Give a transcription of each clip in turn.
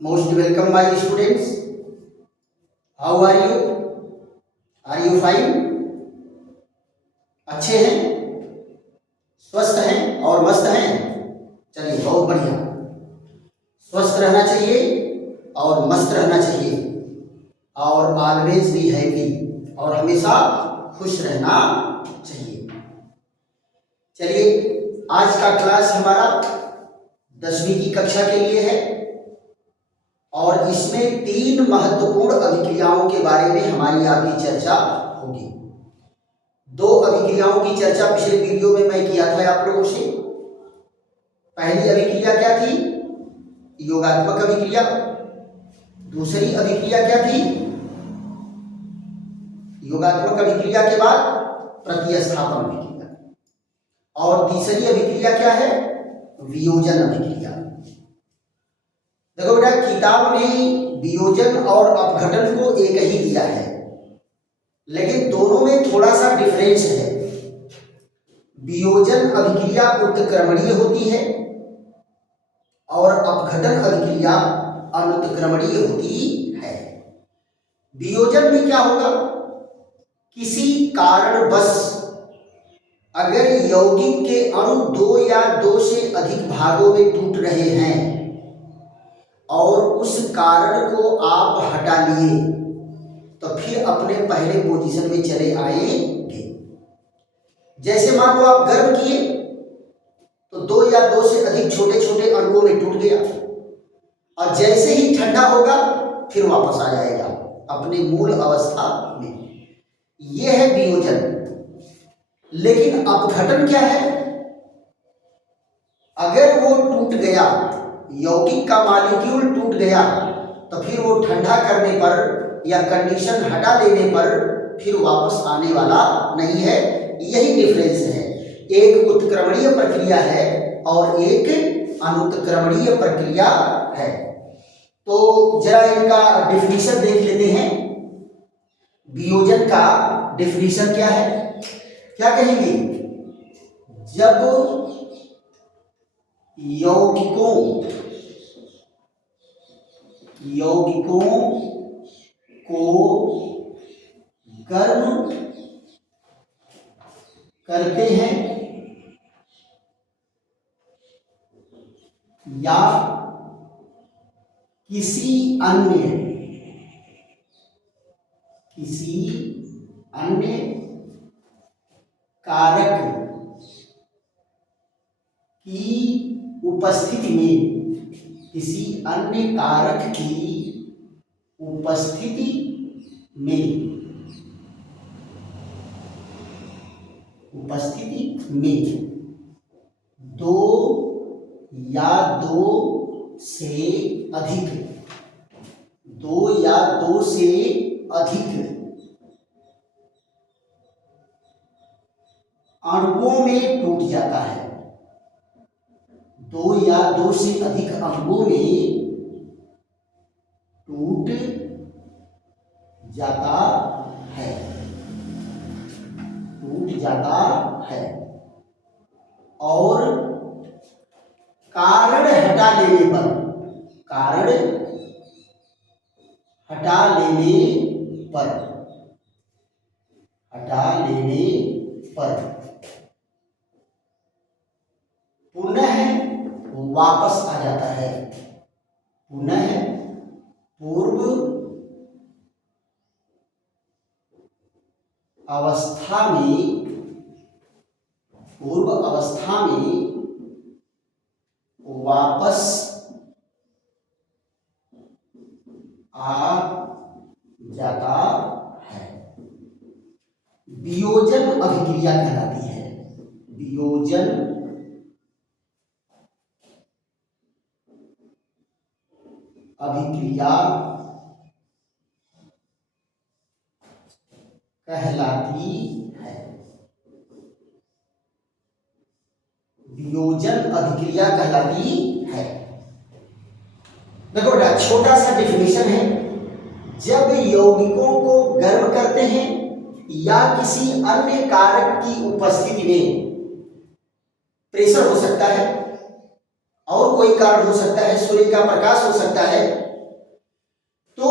Most welcome my students. How are you? Are you fine? अच्छे हैं, स्वस्थ हैं और मस्त हैं। चलिए बहुत बढ़िया। स्वस्थ रहना चाहिए और मस्त रहना चाहिए और ऑलवेज बी हैप्पी और हमेशा खुश रहना चाहिए। चलिए आज का क्लास हमारा 10वीं की कक्षा के लिए है और इसमें 3 महत्वपूर्ण अभिक्रियाओं के बारे में हमारी आपकी चर्चा होगी। 2 अभिक्रियाओं की चर्चा पिछले वीडियो में मैं किया था आप लोगों से। पहली अभिक्रिया क्या थी? योगात्मक अभिक्रिया। दूसरी अभिक्रिया क्या थी? योगात्मक अभिक्रिया के बाद प्रतिस्थापन अभिक्रिया। और तीसरी अभिक्रिया क्या है? वियोजन अभिक्रिया। देखो बेटा, किताब में वियोजन और अपघटन को एक ही दिया है, लेकिन दोनों में थोड़ा सा डिफरेंस है। वियोजन अभिक्रिया उत्क्रमणीय होती है और अपघटन अभिक्रिया अनुत्क्रमणीय होती है। वियोजन में क्या होगा? किसी कारणवश अगर यौगिक के अणु 2 या 2 से अधिक भागों में टूट रहे हैं और उस कारण को आप हटा लिए तो फिर अपने पहले पोजीशन में चले आएंगे। जैसे मान लो आप गर्म किए तो 2 या 2 से अधिक छोटे छोटे अणुओं में टूट गया और जैसे ही ठंडा होगा फिर वापस आ जाएगा अपने मूल अवस्था में। यह है वियोजन। लेकिन अपघटन क्या है? अगर वो टूट गया, यौगिक का मॉलिक्यूल टूट गया, तो फिर वो ठंडा करने पर या कंडीशन हटा लेने पर फिर वापस आने वाला नहीं है। यही डिफरेंस है। एक उत्क्रमणीय प्रक्रिया है और एक अनुत्क्रमणीय प्रक्रिया है। तो जरा इनका डिफिनीशन देख लेते हैं। वियोजन का डिफिनीशन क्या है? क्या कहेंगे? जब यौगिकों को गर्म करते हैं या किसी अन्य कारक की उपस्थिति में, किसी अन्य कारक की उपस्थिति में 2 या 2 से अधिक, 2 या 2 से अधिक अणुओं में टूट जाता है। 2 या 2 से अधिक अणुओं में टूट जाता है, और कारण हटा लेने पर पुनः वापस आ जाता है, पुनः पूर्व अवस्था में वापस आ जाता है। वियोजन अभिक्रिया कहलाती है। वियोजन अभिक्रिया कहलाती है। वियोजन अभिक्रिया कहलाती है। देखो बेटा, छोटा सा डिफिनेशन है। जब यौगिकों को गर्म करते हैं या किसी अन्य कारक की उपस्थिति में, प्रेशर हो सकता है और कोई कारण हो सकता है, सूर्य का प्रकाश हो सकता है। तो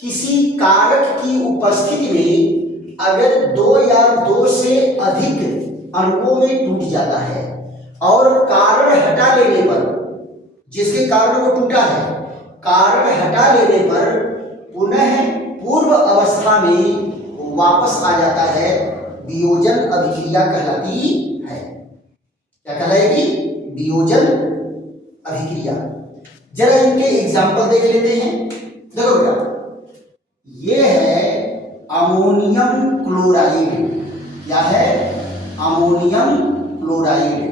किसी कारक की उपस्थिति में अगर दो या दो से अधिक अणुओं में टूट जाता है और कारण हटा लेने पर, जिसके कारण वो टूटा है, कारण हटा लेने पर पुनः पूर्व अवस्था में वापस आ जाता है, वियोजन अभिक्रिया कहलाती है। क्या कहलाएगी? वियोजन अभिक्रिया। जरा इनके एग्जाम्पल देख लेते हैं। देखो बेटा, ये है अमोनियम क्लोराइड। क्या है? Ammonium chloride.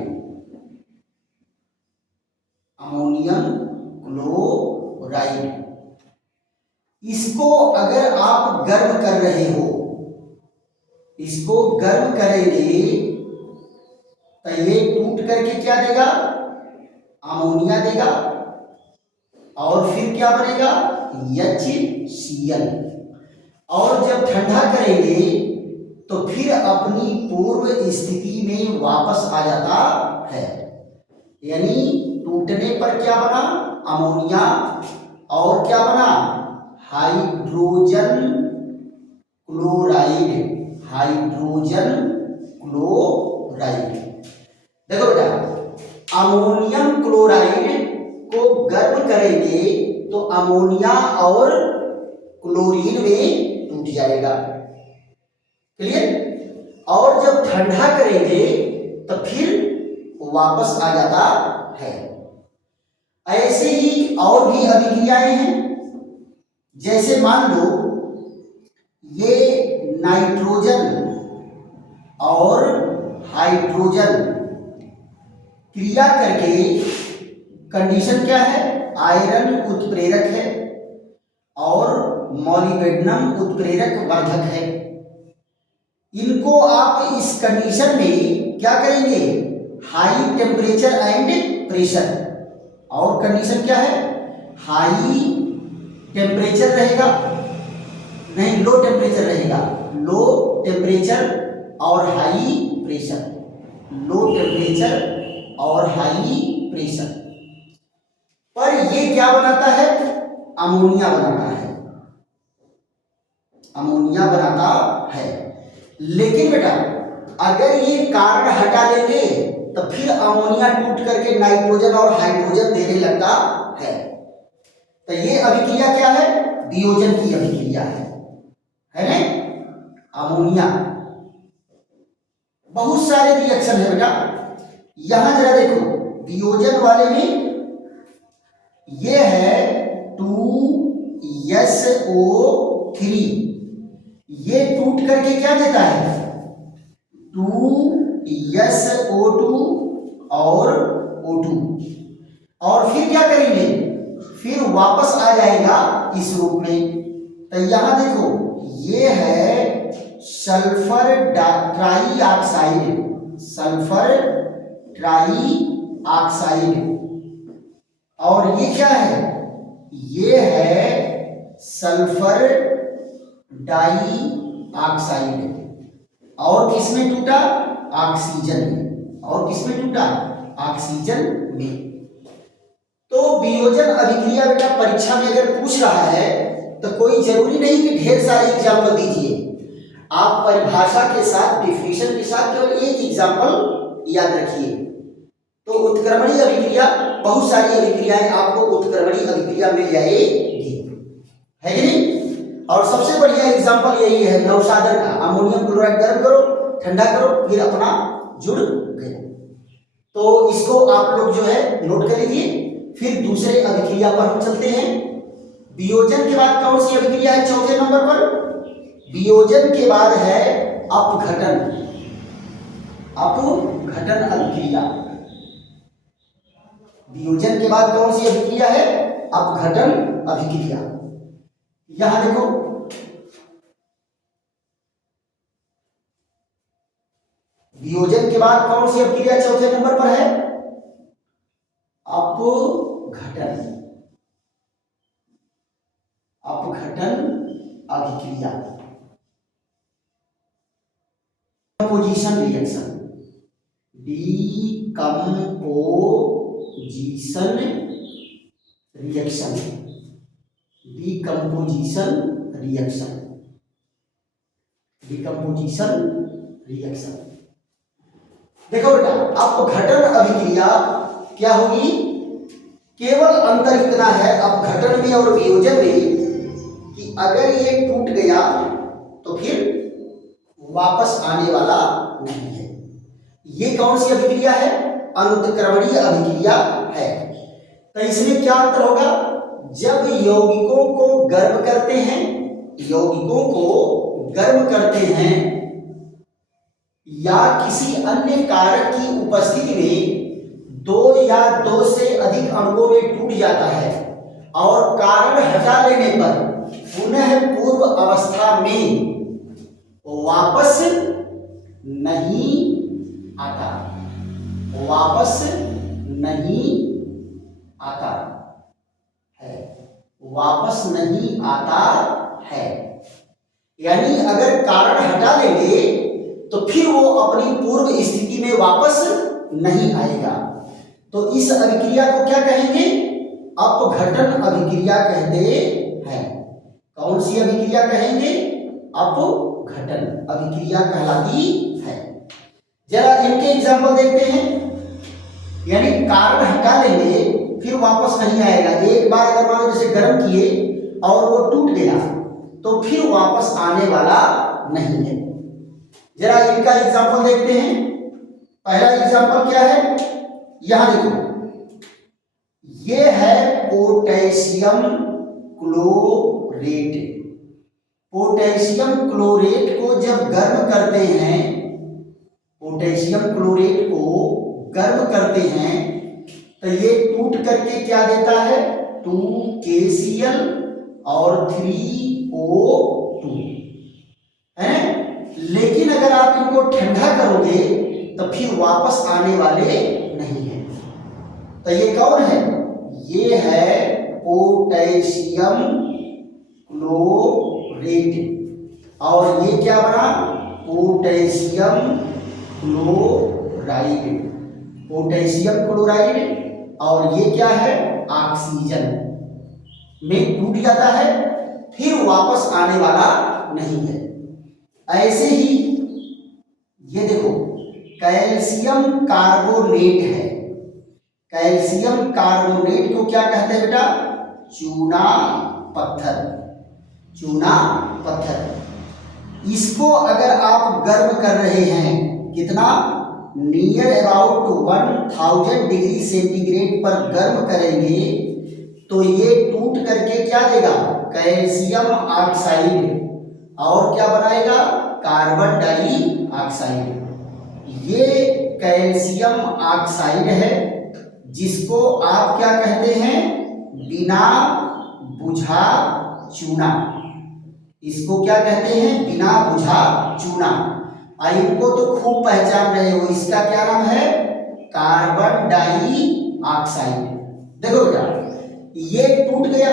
Ammonium chloride. इसको अगर आप गर्म कर रहे हो, इसको गर्म करेंगे तो ये टूट करके क्या देगा? अमोनिया देगा। और फिर क्या बनेगा? HCl। और जब ठंडा करेंगे तो फिर अपनी पूर्व स्थिति में वापस आ जाता है। यानी टूटने पर क्या बना? अमोनिया। और क्या बना? Hydrogen chloride. Hydrogen chloride. देखो बेटा, अमोनियम क्लोराइड को गर्म करेंगे तो अमोनिया और क्लोरीन में टूट जाएगा। क्लियर? और जब ठंडा करेंगे तो फिर वापस आ जाता है। ऐसे ही और भी अभिक्रियाएं हैं। जैसे मान लो ये नाइट्रोजन और हाइड्रोजन क्रिया करके, कंडीशन क्या है? आयरन उत्प्रेरक है और मॉलिब्डेनम उत्प्रेरक वर्धक है। इनको आप इस कंडीशन में क्या करेंगे? High temperature and pressure. और कंडीशन क्या है? हाई टेम्परेचर रहेगा, नहीं, लो टेम्परेचर रहेगा। लो टेम्परेचर और हाई प्रेशर। लो टेम्परेचर और हाई प्रेशर पर ये क्या बनाता है? अमोनिया बनाता है। अमोनिया बनाता है। लेकिन बेटा, अगर ये कारण हटा देंगे तो फिर अमोनिया टूट करके नाइट्रोजन और हाइड्रोजन देने लगता है। तो ये अभिक्रिया क्या है? वियोजन की अभिक्रिया है ना? अमोनिया। बहुत सारे रिएक्शन है बेटा। यहां जरा देखो, वियोजन वाले में ये है 2SO3। ये टूट करके क्या देता है? 2SO2 और O2। और फिर क्या करेंगे? फिर वापस आ जाएगा इस रूप में। तो यहां देखो, ये है sulphur try oxide. Sulphur try oxide. और ये क्या है? ये है सल्फर डाई ऑक्साइड। और किसमें टूटा? ऑक्सीजन में। और किसमें टूटा? ऑक्सीजन में। तो वियोजन अभिक्रिया बेटा परीक्षा में अगर पूछ रहा है तो कोई जरूरी नहीं कि ढेर सारे एग्जाम्पल दीजिए। आप परिभाषा के साथ, डिफिनेशन के साथ केवल एक एग्जाम्पल याद रखिए। तो उत्क्रमणीय अभिक्रिया, बहुत सारी अभिक्रियाएं आपको उत्क्रमणीय अभिक्रिया मिल जाएगी, है कि नहीं? और सबसे बढ़िया एग्जाम्पल यही है नवसादर का। अमोनियम क्लोराइड गर्म करो, ठंडा करो, फिर अपना जुड़ गए। तो इसको आप लोग जो है नोट कर लीजिए। फिर दूसरे अभिक्रिया पर हम चलते हैं। वियोजन के बाद कौन सी अभिक्रिया है चौथे नंबर पर? वियोजन के बाद है अपघटन। अपघटन अभिक्रिया। वियोजन के बाद कौन सी अभिक्रिया है? अपघटन अभिक्रिया। यहां देखो, वियोजन के बाद कौन सी अभिक्रिया चौथे नंबर पर है? अपघटन। अपघटन अभिक्रिया। Composition reaction. Decomposition decomposition reaction, decomposition reaction, decomposition reaction. देखो बेटा, अपघटन अभिक्रिया क्या होगी? केवल अंतर इतना है अपघटन में और वियोजन में कि अगर ये टूट गया तो फिर वापस आने वाला नहीं है। ये कौन सी अभिक्रिया है? अनुत्क्रमणीय अभिक्रिया है। तो इसमें क्या अंतर होगा? जब यौगिकों को गर्म करते हैं, यौगिकों को गर्म करते हैं या किसी अन्य कारक की उपस्थिति में दो या दो से अधिक अणुओं में टूट जाता है और कारण हटा लेने पर पुनः पूर्व अवस्था में वापस नहीं आता, वापस नहीं आता है, वापस नहीं आता है। यानी अगर कारण हटा लेंगे तो फिर वो अपनी पूर्व स्थिति में वापस नहीं आएगा। तो इस अभिक्रिया को क्या कहेंगे? अपघटन अभिक्रिया कहते हैं। कौन सी अभिक्रिया कहेंगे? अपघटन अभिक्रिया कहलाती है। जरा इनके एग्जाम्पल देखते हैं। यानी कारण हटा लेंगे फिर वापस नहीं आएगा। एक बार अगर मान लो जैसे गर्म किए और वो टूट गया तो फिर वापस आने वाला नहीं है। जरा इनका एग्जाम्पल देखते हैं। पहला एग्जाम्पल क्या है? यहां देखो, ये है पोटेशियम क्लोरेट। पोटेशियम क्लोरेट को जब गर्म करते हैं, पोटेशियम क्लोरेट को गर्म करते हैं तो ये टूट करके क्या देता है? 2KCl और 3O2 है। लेकिन अगर आप इनको ठंडा करोगे तो फिर वापस आने वाले नहीं है। तो ये कौन है? ये है पोटेशियम क्लोरेट और ये क्या बना? Potassium chloride. पोटेशियम क्लोराइड और ये क्या है? ऑक्सीजन में टूट जाता है फिर वापस आने वाला नहीं है। ऐसे ही ये देखो, कैल्शियम कार्बोनेट है। कैल्शियम कार्बोनेट को क्या कहते हैं बेटा? चूना पत्थर, चूना पत्थर। इसको अगर आप गर्म कर रहे हैं, कितना? नियर अबाउट 1000 डिग्री सेंटीग्रेड पर गर्म करेंगे तो ये टूट करके क्या देगा? कैल्शियम ऑक्साइड और क्या बनाएगा? Carbon dioxide. ये कैल्शियम ऑक्साइड है जिसको आप क्या कहते हैं? बिना बुझा चूना। इसको क्या कहते हैं? बिना बुझा चूना। इनको तो खूब पहचान रहे हो। इसका क्या नाम है? Carbon dioxide. देखो बेटा, ये टूट गया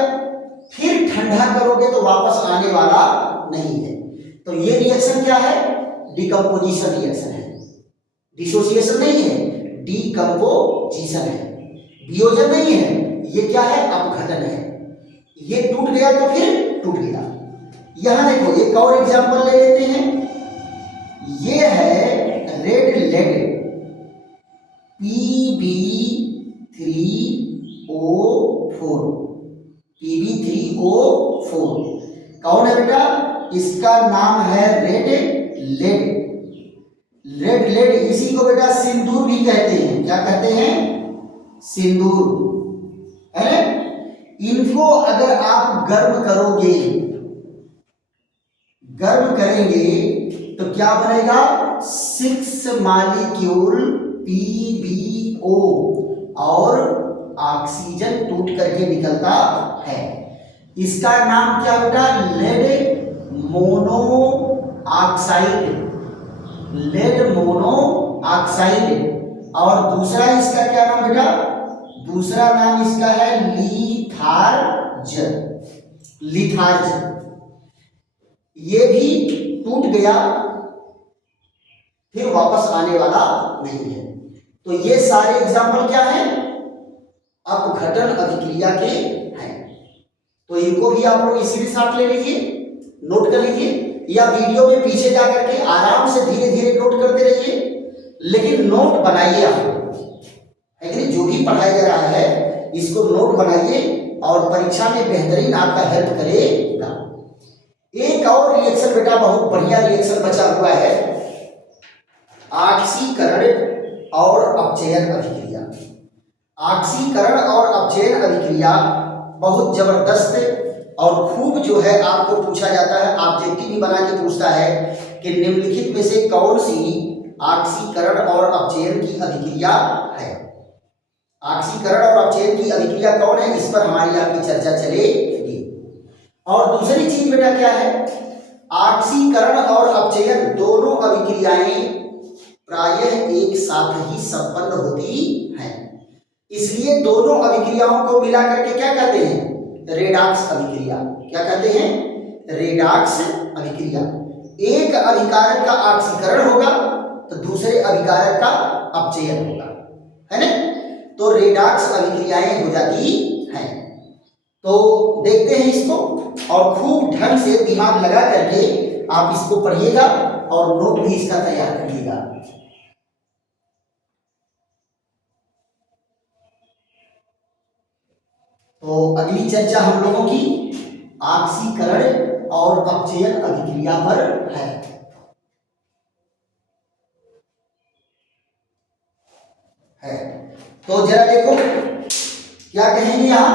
फिर ठंडा करोगे तो वापस आने वाला नहीं है। तो ये रिएक्शन क्या है? डिकम्पोजिशन रिएक्शन है। डिसोसिएशन नहीं है, डिकम्पोजिशन है। वियोजन नहीं है, ये क्या है? अपघटन है। ये टूट गया तो फिर टूट गया। यहां देखो एक और एग्जांपल ले लेते हैं। ये है रेड लेड Pb3O4। Pb3O4 कौन है बेटा? इसका नाम है रेड लेड। रेड लेड इसी को बेटा सिंदूर भी कहते हैं। क्या कहते हैं? सिंदूर है। इनको अगर आप गर्म करोगे, गर्म करेंगे तो क्या बनेगा? 6 मॉलिक्यूल PbO और ऑक्सीजन टूट करके निकलता है। इसका नाम क्या बेटा? Lead monoxide. Lead monoxide. और दूसरा इसका क्या नाम बेटा? दूसरा नाम इसका है लिथार्ज। लिथार्ज। ये भी टूट गया फिर वापस आने वाला नहीं है। तो ये सारे एग्जाम्पल क्या हैं? अपघटन अभिक्रिया के हैं। तो इनको भी आप लोग इसी के साथ ले लीजिए, नोट कर लीजिए, या वीडियो में पीछे जाकर के आराम से धीरे धीरे नोट करते रहिए, लेकिन नोट बनाइए आप लोग, है कि नहीं? जो भी पढ़ाया जा रहा है इसको नोट बनाइए और परीक्षा में बेहतरीन आपका हेल्प करेगा। एक और रिएक्शन बेटा, बहुत बढ़िया रिएक्शन बचा हुआ है, ऑक्सीकरण और अपचयन अभिक्रिया। ऑक्सीकरण और अपचयन अभिक्रिया बहुत जबरदस्त और खूब जो है आपको पूछा जाता है, ऑब्जेक्टिव भी बना के पूछता है कि निम्नलिखित में से कौन सी ऑक्सीकरण और अपचयन की अभिक्रिया है। ऑक्सीकरण और अपचयन की अभिक्रिया कौन है, इस पर हमारी आपकी चर्चा चलेगी। और दूसरी चीज बेटा क्या है, ऑक्सीकरण और अपचयन दोनों अभिक्रियाएं प्रायः एक साथ ही संपन्न होती हैं, इसलिए दोनों अभिक्रियाओं को मिला करके क्या कहते हैं, रेडॉक्स अभिक्रिया। क्या कहते हैं, रेडॉक्स अभिक्रिया। एक अभिकारक का ऑक्सीकरण होगा तो दूसरे अभिकारक का अपचयन होगा, है ना? तो रेडॉक्स अभिक्रियाएं हो जाती हैं। तो देखते हैं इसको, और खूब ढंग से दिमाग लगा करके आप इसको पढ़िएगा और नोट भी इसका तैयार करिएगा। तो अगली चर्चा हम लोगों की ऑक्सीकरण और अपचयन अभिक्रिया पर है। तो जरा देखो क्या कहेंगे यहां,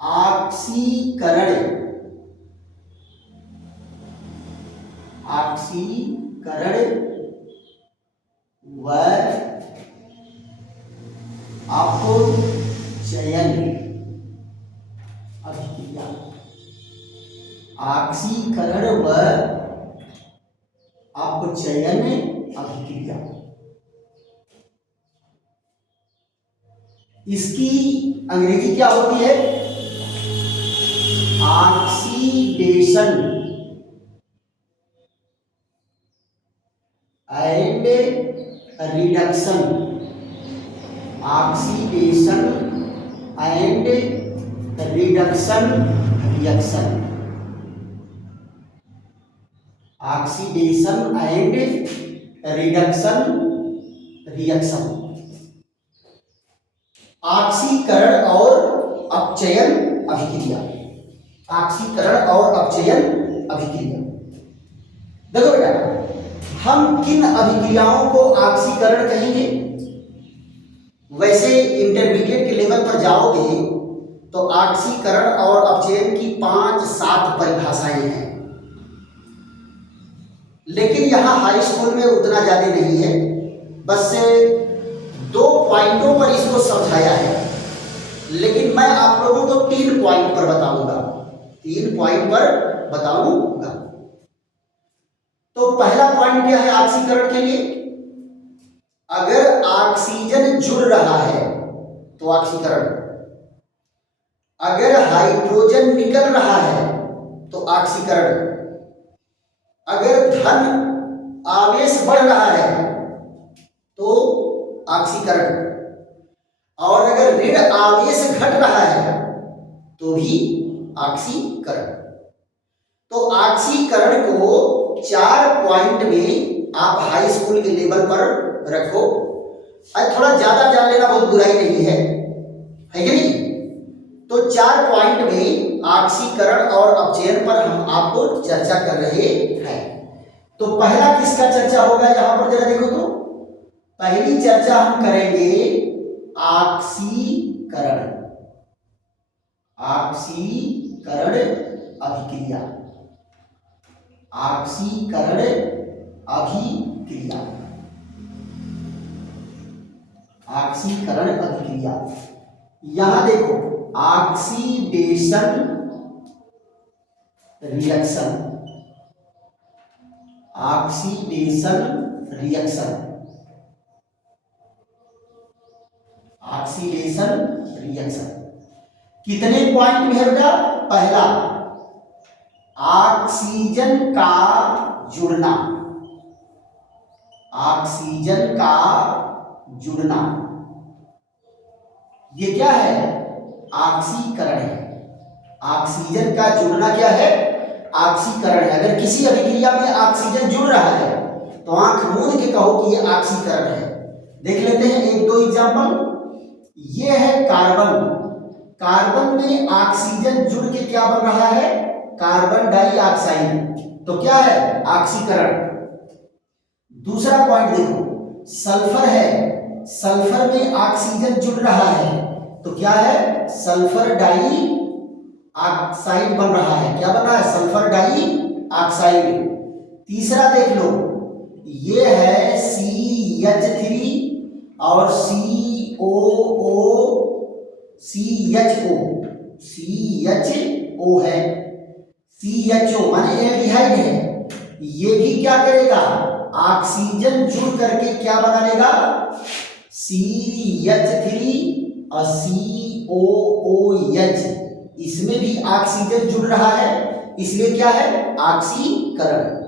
ऑक्सीकरण व अपचयन अभिक्रिया। ऑक्सीकरण व अपचयन अभिक्रिया, इसकी अंग्रेजी क्या होती है, oxidation and reduction. Oxidation and reduction reaction. Oxidation and reduction reaction. ऑक्सीकरण और अपचयन अभिक्रिया। ऑक्सीकरण और अपचयन अभिक्रिया, देखो बेटा, हम किन अभिक्रियाओं को ऑक्सीकरण कहेंगे? वैसे इंटरमीडिएट के लेवल पर जाओगे तो ऑक्सीकरण और अपचयन की 5-7 परिभाषाएं हैं, लेकिन यहां हाई स्कूल में उतना ज्यादा नहीं है, बस 2 पॉइंटों पर इसको समझाया है, लेकिन मैं आप लोगों को 3 पॉइंट पर बताऊंगा। 3 पॉइंट पर बताऊंगा। तो पहला पॉइंट क्या है ऑक्सीकरण के लिए, अगर ऑक्सीजन जुड़ रहा है तो ऑक्सीकरण, अगर हाइड्रोजन निकल रहा है तो ऑक्सीकरण, अगर धन आवेश बढ़ रहा है तो ऑक्सीकरण, और अगर ऋण आवेश घट रहा है तो भी ऑक्सीकरण। तो ऑक्सीकरण को 4 पॉइंट में आप हाई स्कूल के लेवल पर रखो। थोड़ा ज्यादा जान लेना बहुत बुराई नहीं है कि नहीं? तो 4 पॉइंट में ऑक्सीकरण और अपचयन पर हम आपको चर्चा कर रहे हैं। तो पहला किसका चर्चा होगा यहां पर, जरा देखो तो पहली चर्चा हम करेंगे ऑक्सीकरण। ऑक्सीकरण अभिक्रिया। ऑक्सीकरण अभिक्रिया। ऑक्सीकरण अभिक्रिया, यहां देखो oxidation reaction. Oxidation reaction. Oxidation reaction कितने पॉइंट में है बेटा? पहला, ऑक्सीजन का जुड़ना। ऑक्सीजन का जुड़ना। ये क्या है? ऑक्सीकरण है। ऑक्सीजन का जुड़ना क्या है? ऑक्सीकरण है। अगर किसी अभिक्रिया में ऑक्सीजन जुड़ रहा है तो आंख मूंद के कहो कि ये ऑक्सीकरण है। देख लेते हैं एक दो एग्जांपल। ये है कार्बन। कार्बन में ऑक्सीजन जुड़ के क्या बन रहा है? Carbon dioxide. तो क्या है? ऑक्सीकरण। दूसरा पॉइंट देखो, सल्फर है। सल्फर में ऑक्सीजन जुड़ रहा है तो क्या है? सल्फर डाई ऑक्साइड बन रहा है। क्या बन रहा है? Sulphur dioxide. तीसरा देख लो, ये है CH3 और CHO है। CHO माने एल्डिहाइड है। ये भी क्या करेगा? ऑक्सीजन जुड़ करके क्या बना लेगा? CH3 और COOH। इसमें भी ऑक्सीजन जुड़ रहा है, इसलिए क्या है? ऑक्सीकरण।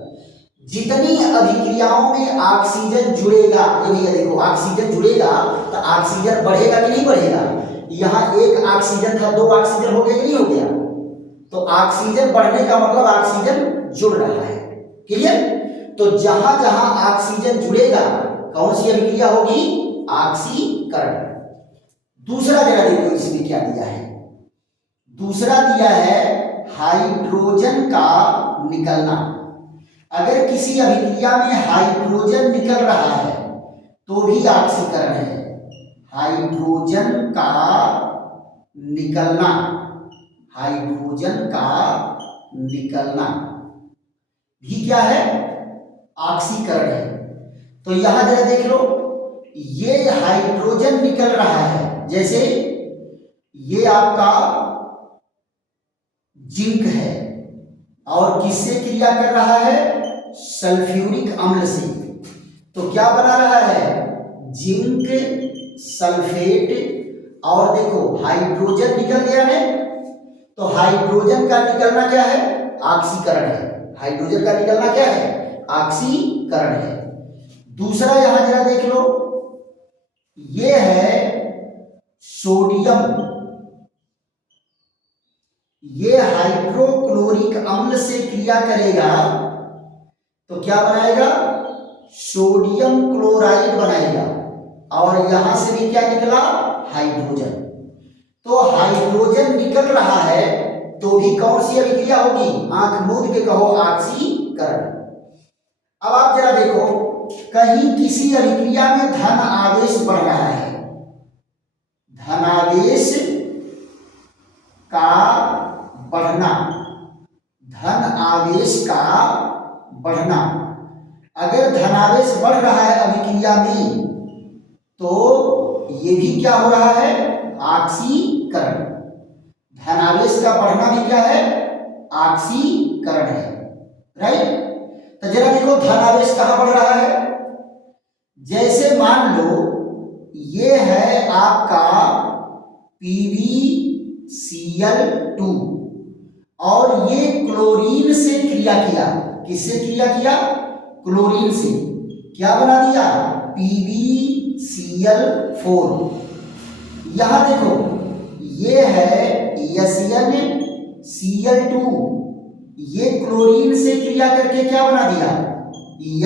जितनी अभिक्रियाओं में ऑक्सीजन जुड़ेगा, ये भैया देखो, ऑक्सीजन जुड़ेगा तो ऑक्सीजन बढ़ेगा कि नहीं बढ़ेगा? यहाँ एक ऑक्सीजन था, दो ऑक्सीजन हो गया कि नहीं हो गया? तो ऑक्सीजन बढ़ने का मतलब ऑक्सीजन जुड़ रहा है। क्लियर? तो जहां जहां ऑक्सीजन जुड़ेगा कौन सी अभिक्रिया होगी? ऑक्सीकरण। दूसरा जरा देखो इसमें क्या दिया है। दूसरा दिया है हाइड्रोजन का निकलना। अगर किसी अभिक्रिया में हाइड्रोजन निकल रहा है तो भी ऑक्सीकरण है। हाइड्रोजन का निकलना, हाइड्रोजन का निकलना भी क्या है? ऑक्सीकरण है। तो यहां जरा देख लो, ये हाइड्रोजन निकल रहा है। जैसे ये आपका जिंक है और किससे क्रिया कर रहा है? सल्फ्यूरिक अम्ल से। तो क्या बना रहा है? Zinc sulphate. और देखो हाइड्रोजन निकल गया है, तो हाइड्रोजन का निकलना क्या है? ऑक्सीकरण है। हाइड्रोजन का निकलना क्या है? ऑक्सीकरण है। दूसरा यहां जरा देख लो, ये है सोडियम। ये हाइड्रोक्लोरिक अम्ल से क्रिया करेगा तो क्या बनाएगा? सोडियम क्लोराइड बनाएगा। और यहां से भी क्या निकला? हाइड्रोजन। तो हाइड्रोजन निकल रहा है तो भी कौन सी अभिक्रिया होगी? आंख मूंद के कहो, ऑक्सीकरण। अब आप जरा देखो, कहीं किसी अभिक्रिया में धन आवेश बढ़ रहा है। धनावेश का बढ़ना, धन आवेश का बढ़ना। अगर धनावेश बढ़ रहा है अभिक्रिया में तो ये भी क्या हो रहा है? ऑक्सीकरण। धनावेश का बढ़ना भी क्या है? ऑक्सीकरण है। राइट? तो जरा देखो धनावेश कहां बढ़ रहा है। जैसे मान लो ये है आपका PbCl2 और ये क्लोरीन से क्रिया किया। किससे क्रिया किया? क्लोरीन से। क्या बना दिया? PbCl4। यहां देखो ये है SnCl2, ये क्लोरीन से क्रिया करके क्या बना दिया?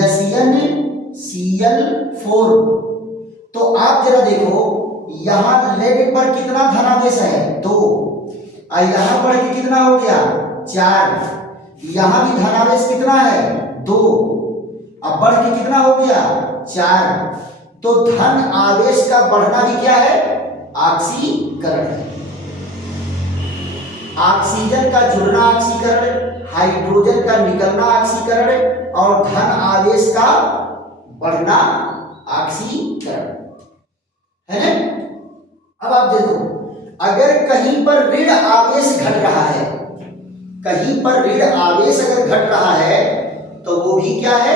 SnCl4। तो आप जरा देखो, यहां लेड पर कितना धनावेश है? 2। और यहां बढ़ के कितना हो गया? 4। यहां भी धनावेश कितना है? 2। अब बढ़ के कितना हो गया? 4। तो धन आवेश का बढ़ना भी क्या है? ऑक्सीकरण है। ऑक्सीजन का जुड़ना ऑक्सीकरण, हाइड्रोजन का निकलना ऑक्सीकरण और धन आवेश का बढ़ना ऑक्सीकरण है ना। अब आप देखो, अगर कहीं पर ऋण आवेश घट रहा है, कहीं पर ऋण आवेश अगर घट रहा है तो वो भी क्या है?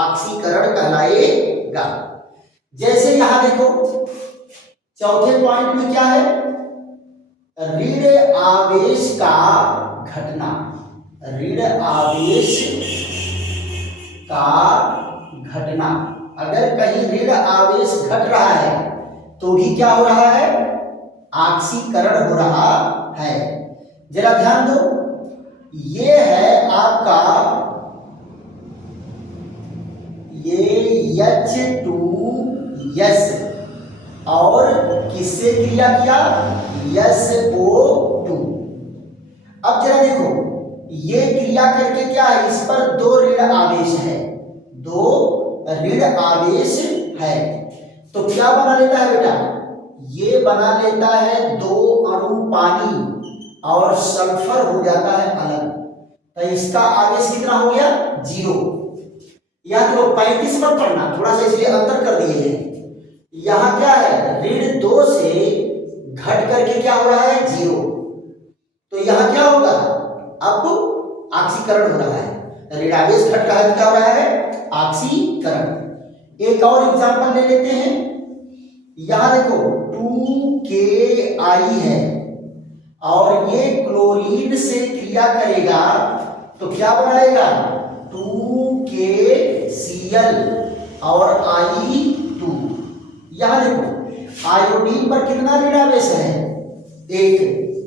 ऑक्सीकरण कहलाएगा। जैसे यहां देखो चौथे पॉइंट में क्या है? ऋण आवेश का घटना। ऋण आवेश का घटना। अगर कहीं ऋण आवेश घट रहा है तो भी क्या हो रहा है? ऑक्सीकरण हो रहा है। जरा ध्यान दो, ये है आपका ये H2S और किससे क्रिया किया, SO2। अब जरा देखो, ये क्रिया करके क्या है, इस पर दो ऋण आवेश है, दो ऋण आवेश है, तो क्या बना लेता है बेटा, ये बना लेता है दो अणु पानी और सल्फर हो जाता है अलग, तो इसका आवेश कितना हो गया, 0। याद रखो 35 मत पढ़ना, थोड़ा सा इसलिए अंतर कर दिए हैं। यहां क्या है, ऋण 2 से घट करके क्या हो रहा है, 0, तो यहां क्या होगा, अब ऑक्सीकरण हो रहा है, ऋण आवेश घट रहा है, क्या हो रहा है, ऑक्सीकरण। एक और एग्जांपल ले लेते हैं, यहां देखो 2KI है और ये क्लोरीन से क्रिया करेगा तो क्या बनाएगा, 2KCl और I2। यहां देखो आयोडीन पर कितना ऋण आवेश है, 1,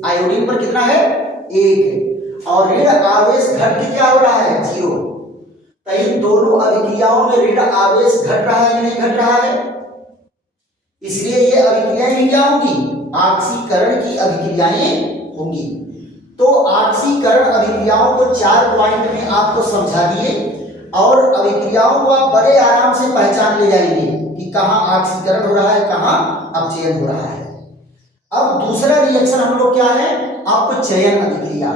आयोडीन पर कितना है, 1, और ऋण आवेश घट के क्या हो रहा है, 0। तो इन दोनों अभिक्रियाओं में ऋण आवेश घट रहा है या नहीं घट रहा है, इसलिए ये अभिक्रियाएं क्या होंगी, ऑक्सीकरण की अभिक्रियाएं होंगी। तो ऑक्सीकरण अभिक्रियाओं को 4 पॉइंट में आपको समझा दिए और अभिक्रियाओं को आप बड़े आराम से पहचान ले जाएंगे कि कहाँ ऑक्सीकरण हो रहा है, कहाँ अपचयन हो रहा है। अब दूसरा रिएक्शन हम लोग क्या है, अपचयन अभिक्रिया,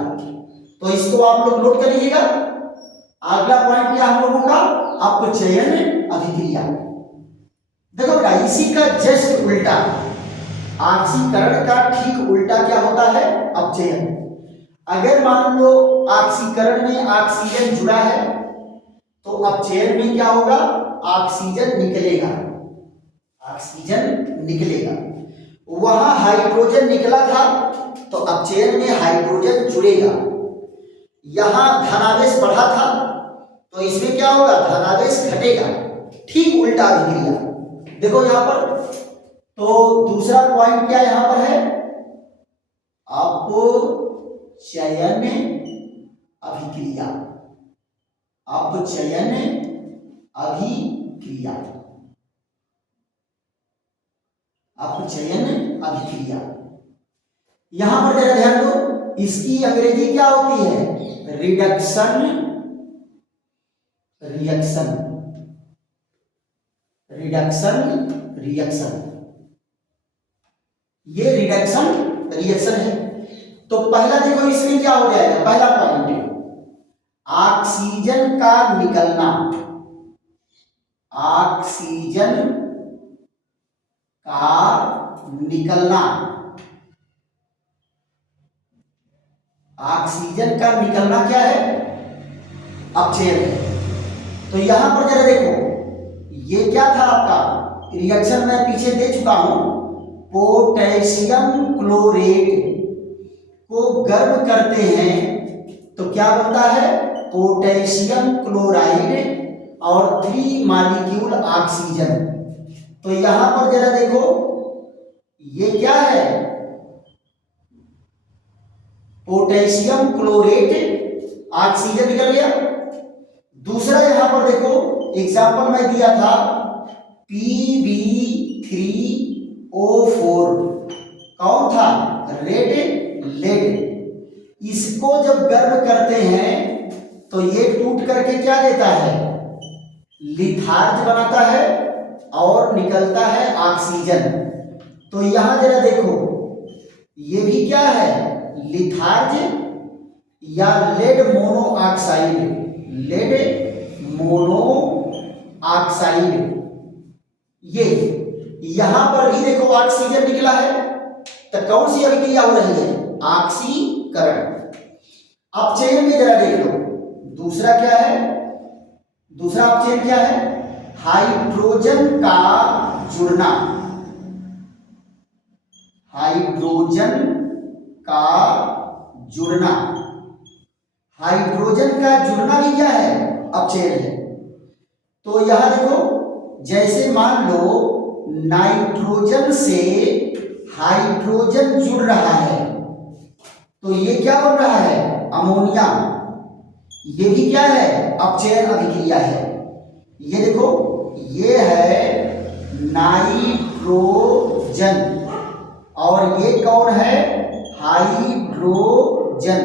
तो इसको आप लोग नोट कर लीजिएगा। अगला पॉइंट क्या हम लोगों का, अपचयन अभिक्रिया। देखो बेटा, इसी का जस्ट उल्टा, ऑक्सीकरण का ठीक उल्टा क्या होता है, अपचयन। अगर मान लो ऑक्सीकरण में ऑक्सीजन जुड़ा है तो अपचयन में क्या होगा, ऑक्सीजन निकलेगा, ऑक्सीजन निकलेगा। वहां हाइड्रोजन निकला था तो अपचयन में हाइड्रोजन जुड़ेगा। यहां धनावेश बढ़ा था तो इसमें क्या होगा, धनावेश घटेगा। ठीक उल्टा अभिक्रिया। देखो यहां पर, तो दूसरा पॉइंट क्या यहां पर है, अपचयन अभिक्रिया, अपचयन अभिक्रिया, अपचयन अभिक्रिया। यहां पर जरा ध्यान दो, इसकी अंग्रेजी क्या होती है, रिडक्शन रिएक्शन, रिडक्शन रिएक्शन, ये रिडक्शन रिएक्शन है। तो पहला देखो इसमें क्या हो जाएगा, पहला पॉइंट ऑक्सीजन का निकलना, ऑक्सीजन का निकलना, ऑक्सीजन का निकलना क्या है, अपचयन है। तो यहां पर जरा देखो, ये क्या था आपका रिएक्शन, मैं पीछे दे चुका हूं, पोटेशियम क्लोरेट को गर्म करते हैं तो क्या बनता है, पोटेशियम क्लोराइड और 3 मॉलिक्यूल ऑक्सीजन। तो यहां पर जरा देखो, ये क्या है, पोटेशियम क्लोरेट, ऑक्सीजन निकल गया। दूसरा यहां पर देखो, एग्जांपल मैं दिया था Pb3O4, कौन था, रेड लेड। इसको जब गर्म करते हैं तो ये टूट करके क्या देता है, लिथार्ज बनाता है और निकलता है ऑक्सीजन। तो यहां जरा देखो, ये भी क्या है, लिथार्ज या lead monoxide, lead monoxide. ये यहां पर भी देखो ऑक्सीजन निकला है, तो कौन सी अभिक्रिया हो रही है, ऑक्सीकरण। अपचयन में जरा देख लो, दूसरा क्या है, दूसरा अपचयन क्या है, हाइड्रोजन का जुड़ना, हाइड्रोजन का जुड़ना, हाइड्रोजन का जुड़ना भी क्या है, अपचयन है। तो यहां देखो, जैसे मान लो नाइट्रोजन से हाइड्रोजन जुड़ रहा है तो ये क्या बन रहा है, अमोनिया। ये भी क्या है, अपचयन अभिक्रिया है। ये देखो, ये है नाइट्रोजन और ये कौन है, हाइड्रोजन,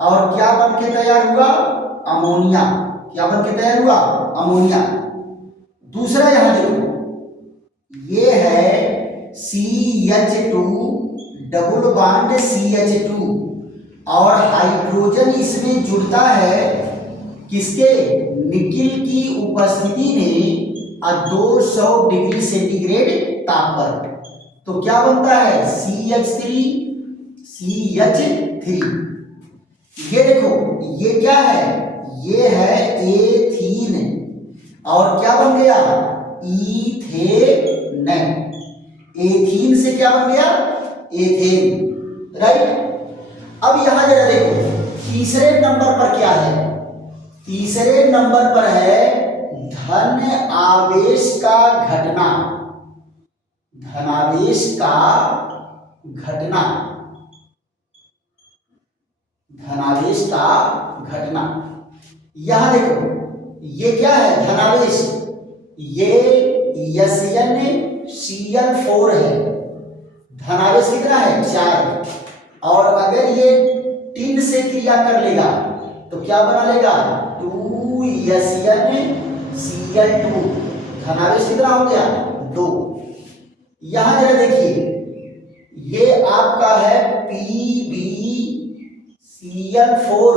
और क्या बन के तैयार हुआ, अमोनिया। क्या बन के तैयार हुआ, अमोनिया। दूसरा यहां देखो, ये है CH2 डबल बॉन्ड CH2 और हाइड्रोजन इसमें जुड़ता है किसके, निकिल की उपस्थिति में 200 डिग्री सेंटीग्रेड ताप पर। तो क्या बनता है, CH3। ये देखो, ये क्या है, ये है एथीन और क्या बन गया, ईथेन। एथीन से क्या बन गया, एथेन, राइट। अब यहां जरा देखो, तीसरे नंबर पर क्या है, तीसरे नंबर पर है धन आवेश का घटना। धनावेश का घटना, धनावेश का घटना। यहां देखो, ये क्या है, धनावेश, ये SnCl4 है। धनावेश कितना है, 4। और अगर ये टिन से क्रिया कर लेगा तो क्या बना लेगा, 2SnCl2। धनावेश कितना हो गया, 2। यहां जरा देखिए, ये आपका है PbCl4।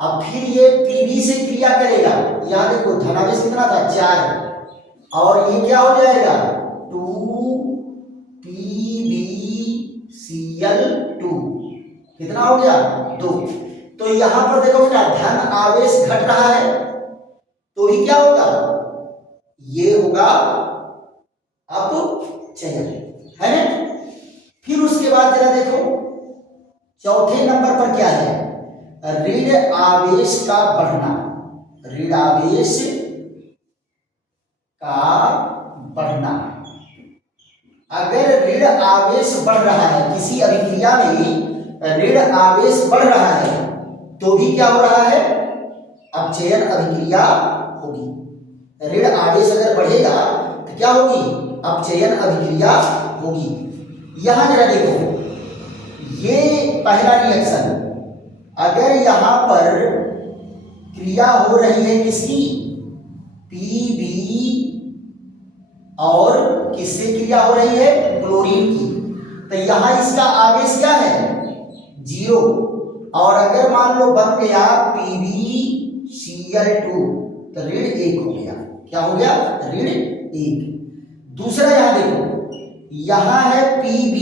अब फिर ये Pb से क्रिया करेगा, यहां देखो धनावेश कितना था, 4, और ये क्या हो जाएगा, 2PbCl2। कितना हो गया, 2। तो यहां पर देखो क्या, धन आवेश घट रहा है तो ही क्या होगा, ये होगा अपचयन, है ना। फिर उसके बाद जरा देखो, चौथे नंबर पर क्या है, ऋण आवेश का बढ़ना। ऋण आवेश का बढ़ना। अगर ऋण आवेश बढ़ रहा है, किसी अभिक्रिया में ऋण आवेश बढ़ रहा है तो भी क्या हो रहा है, अपचयन अभिक्रिया होगी। ऋण आवेश अगर बढ़ेगा तो क्या होगी, अपचयन अभिक्रिया होगी। यहां जरा देखो, ये पहला रिएक्शन, अगर यहां पर क्रिया हो रही है किसकी, Pb, और किससे क्रिया हो रही है, क्लोरीन की, तो यहां इसका आवेश क्या है, 0। और अगर मान लो बन गया PbCl2 तो ऋण 1 हो गया। क्या हो गया, ऋण 1। दूसरा यहां देखो, यहां है Pb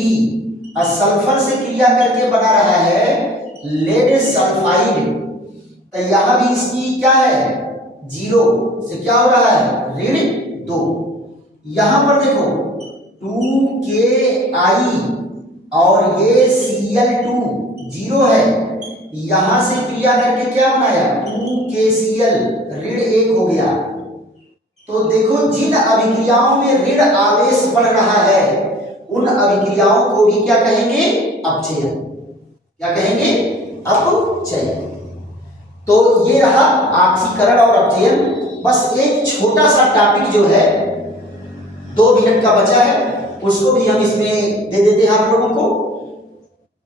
और सल्फर से क्रिया करके बना रहा है लेड सल्फाइड, तो यहां भी इसकी क्या है, 0 से क्या हो रहा है, ऋण 2। यहां पर देखो 2Ki और ये Cl2 0 है, यहां से क्रिया करके क्या बनाया, 2KCl, ऋण 1 हो गया। तो देखो, जिन अभिक्रियाओं में ऋण आवेश बढ़ रहा है उन अभिक्रियाओं को भी क्या कहेंगे, अपचयन। क्या कहेंगे, अपचयन। तो ये रहा ऑक्सीकरण और अपचयन। बस एक छोटा सा टॉपिक जो है 2 मिनट का बचा है, उसको भी हम इसमें दे देते हैं आप लोगों को।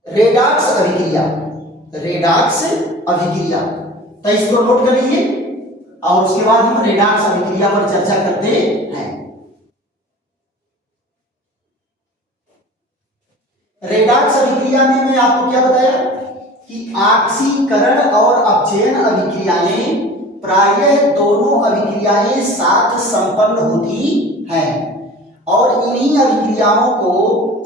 रेडॉक्स अभिक्रिया। रेडॉक्स अभिक्रिया, तो इसको नोट कर लीजिए और उसके बाद हम रेडॉक्स अभिक्रिया पर चर्चा करते हैं। रेडॉक्स अभिक्रिया में मैं आपको क्या बताया कि ऑक्सीकरण और अपचयन अभिक्रियाएं प्रायः दोनों अभिक्रियाएं साथ संपन्न होती हैं और इन्हीं अभिक्रियाओं को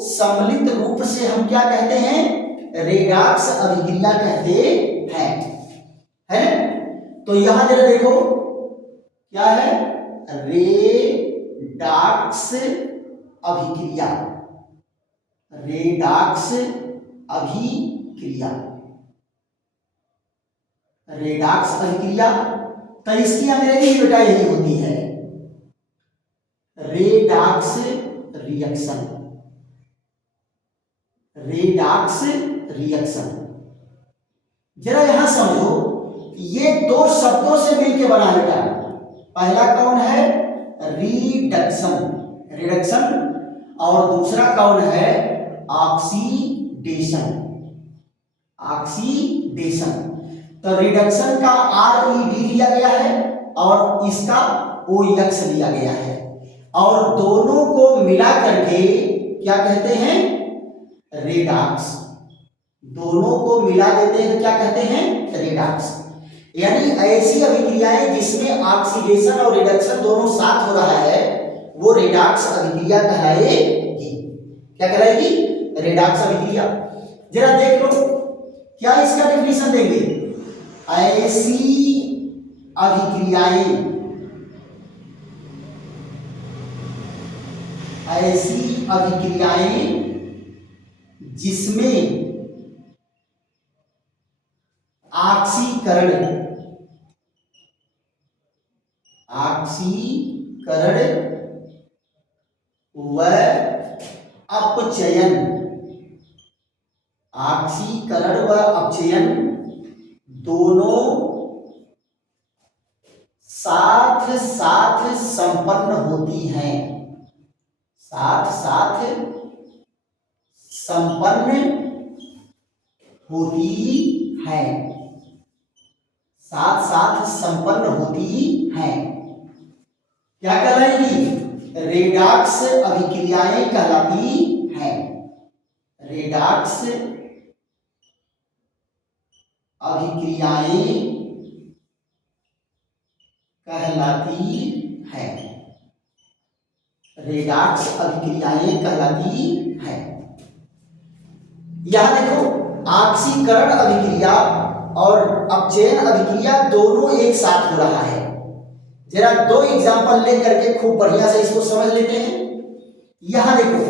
सम्मिलित रूप से हम क्या कहते हैं, रेडॉक्स अभिक्रिया कहते हैं, है ना। तो यहां जरा देखो क्या है, रेडॉक्स अभिक्रिया। रेडॉक्स अभिक्रिया, रेडॉक्स अभिक्रिया, तो इसकी अंग्रेजी बेटा यही होती है, रेडॉक्स रिएक्शन। Redox reaction. जरा यहां समझो, ये दो शब्दों से मिलकर बना है बेटा। पहला कौन है? रिडक्शन, रिडक्शन, और दूसरा कौन है? Oxidation, oxidation. तो रिडक्शन का RED लिया गया है और इसका OX लिया गया है, और दोनों को मिला करके क्या कहते हैं? रेडॉक्स। दोनों को मिला देते हैं तो क्या कहते हैं? रेडॉक्स। यानी ऐसी अभिक्रियाएं जिसमें ऑक्सीडेशन और रिडक्शन दोनों साथ हो रहा है वो रेडॉक्स अभिक्रिया कहलाएगी। क्या कहलाएगी? रेडॉक्स अभिक्रिया। जरा देख लो, क्या इसका डेफिनेशन देंगे? ऐसी अभिक्रियाएं, ऐसी अभिक्रियाएं जिसमें ऑक्सीकरण, ऑक्सीकरण व अपचयन, ऑक्सीकरण व अपचयन दोनों साथ साथ संपन्न होती हैं, साथ साथ संपन्न होती है, साथ साथ संपन्न होती हैं। क्या कहलाएगी? रेडॉक्स अभिक्रियाएं कहलाती हैं। रेडॉक्स अभिक्रियाएं कहलाती हैं, रेडॉक्स अभिक्रियाएं कहलाती हैं। यहां देखो, ऑक्सीकरण अभिक्रिया और अपचयन अभिक्रिया दोनों एक साथ हो रहा है। जरा दो एग्जांपल लेकर के खूब बढ़िया से इसको समझ लेते हैं। यहां देखो,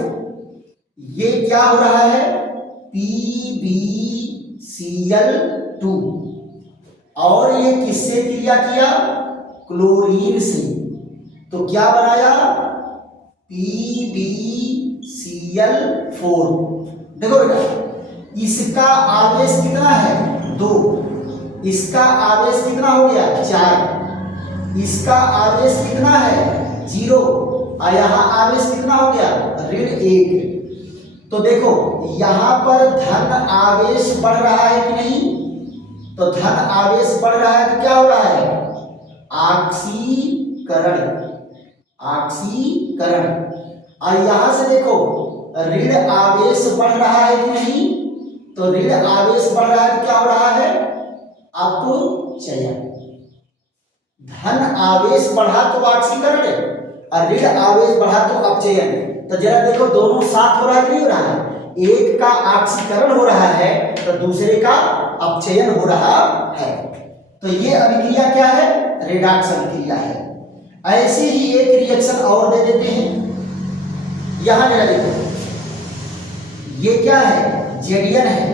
ये क्या हो रहा है? PbCl2, और ये किससे क्रिया किया? क्लोरीन से। तो क्या बनाया? PbCl4। देखो बेटा, इसका आवेश कितना है? 2। इसका आवेश कितना हो गया? 4। इसका आवेश कितना है? 0। और यहां आवेश कितना हो गया? -1। तो देखो, यहां पर धन आवेश बढ़ रहा है कि नहीं? तो धन आवेश बढ़ रहा है तो क्या हो रहा है? ऑक्सीकरण, ऑक्सीकरण। और यहां से देखो, ऋण आवेश बढ़ रहा है कि नहीं? तो ऋण आवेश बढ़ रहा है तो क्या हो रहा है? अपचयन। धन आवेश बढ़ा तो ऑक्सीकरण और ऋण आवेश बढ़ा तो अपचयन। तो जरा देखो, दोनों साथ हो रहा है कि नहीं हो रहा है? एक का ऑक्सीकरण हो रहा है तो दूसरे का अपचयन हो रहा है। तो ये अभिक्रिया क्या है? रेडॉक्स अभिक्रिया है। ऐसे ही एक रिएक्शन और दे देते हैं। यहां जरा देखो, ये क्या है? जेडियन है,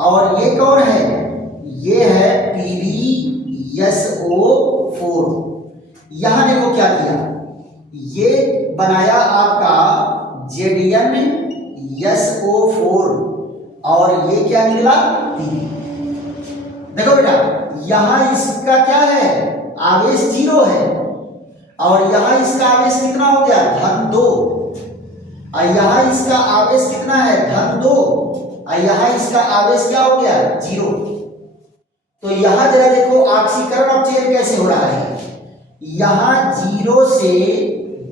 और ये कौन है? ये है PbSO4। यहां देखो क्या किया, ये बनाया आपका ZnSO4, और ये क्या निकला? Pb। देखो बेटा, यहां इसका क्या है? आवेश 0 है, और यहां इसका आवेश कितना हो गया? -2। और यहां इसका आवेश कितना है? -2। और यहां इसका आवेश क्या हो गया? 0। तो यहां जरा देखो, ऑक्सीकरण अपचयन कैसे हो रहा है? यहां 0 से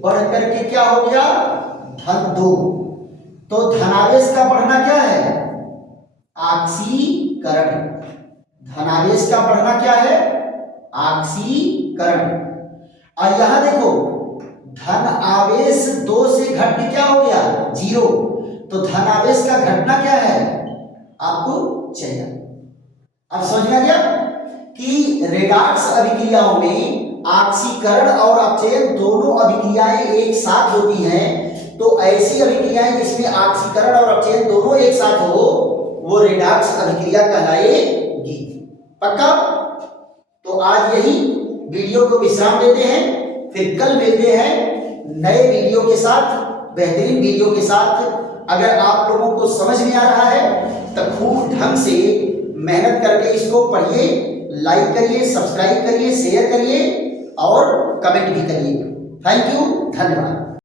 बढ़ करके क्या हो गया? -2। तो धनावेश का बढ़ना क्या है? ऑक्सीकरण। धनावेश का बढ़ना क्या है? ऑक्सीकरण। और यहां देखो, धन आवेश 2 से घट के क्या हो गया? 0। तो धन आवेश का घटना क्या है? अपचयन। अब समझ में आ गया कि रेडॉक्स अभिक्रियाओं में ऑक्सीकरण और अपचयन दोनों अभिक्रियाएं एक साथ होती हैं। तो ऐसी अभिक्रियाएं जिसमें ऑक्सीकरण और अपचयन दोनों एक साथ हो वो रेडॉक्स अभिक्रिया कहलाएगी। पक्का? तो आज यही वीडियो को विश्राम देते हैं, फिर कल मिलते हैं नए वीडियो के साथ, बेहतरीन वीडियो के साथ। अगर आप लोगों को समझ में आ रहा है तो खूब ढंग से मेहनत करके इसको पढ़िए, लाइक करिए, सब्सक्राइब करिए, शेयर करिए और कमेंट भी करिए। थैंक यू, धन्यवाद।